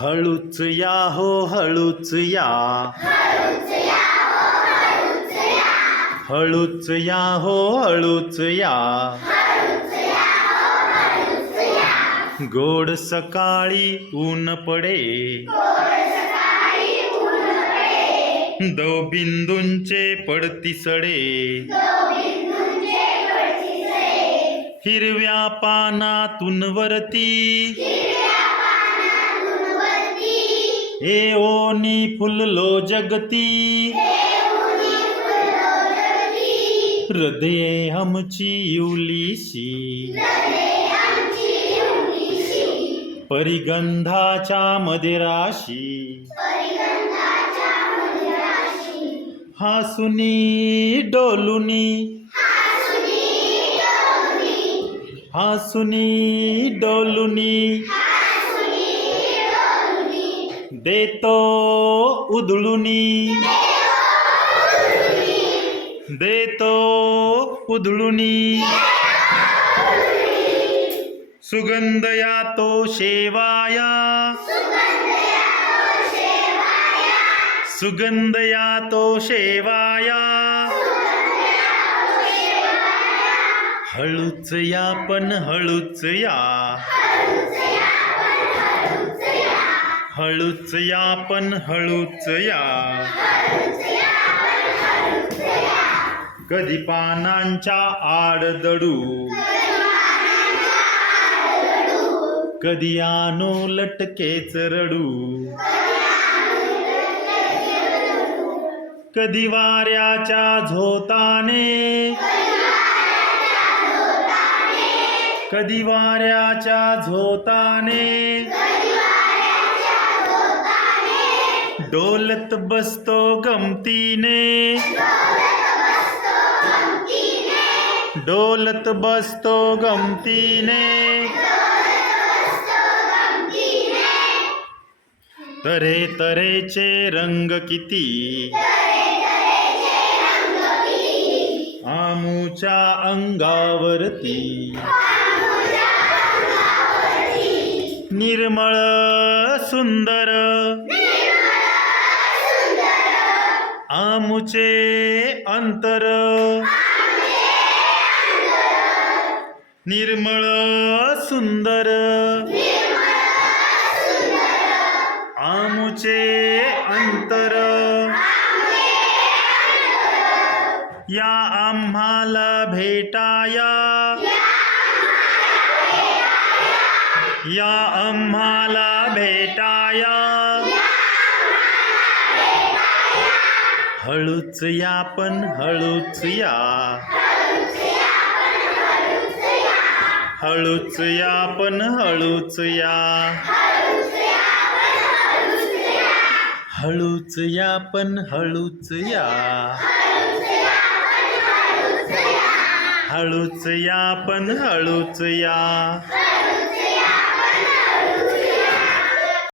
हळूच या हो हळूच या. हळूच या हो हळूच या. गोड सकाळी ऊन पडे. दो बिंदूंचे पडती सडे. हिरव्या पानातून वरती. ए ओनी फुललो जगती। हृदये आमची परिगंधाच्या मदिराशी हासुनी डोलुनी। हासुनी डोलुनी। देतो उधळुनी. देतो उधळुनी. सुगंध या तो शेवाया. सुगंध या तो शेवाया. हळूच या पण हळूच या. हळूच या पण हळूच या. कधी पानांच्या आड दडू. कधी आणू लटकेच रडू. कधी वाऱ्याच्या झोताने. कधी वाऱ्याच्या झोताने. डोलत बसतो गमतीने. डोलत बसतो गमतीने. तरे तरेचे रंग किती. आमूच्या अंगावरती. निर्मळ सुंदर. आमुचे अंतर। निर्मळ सुंदर। आमुचे अंतर। या आम्हाला भेटाया। या आम्हाला भेटाया। हळूच या पण हळूच या. हळूच या पण हळूच या. हळूच या पण हळूच या. हळूच या पण हळूच या.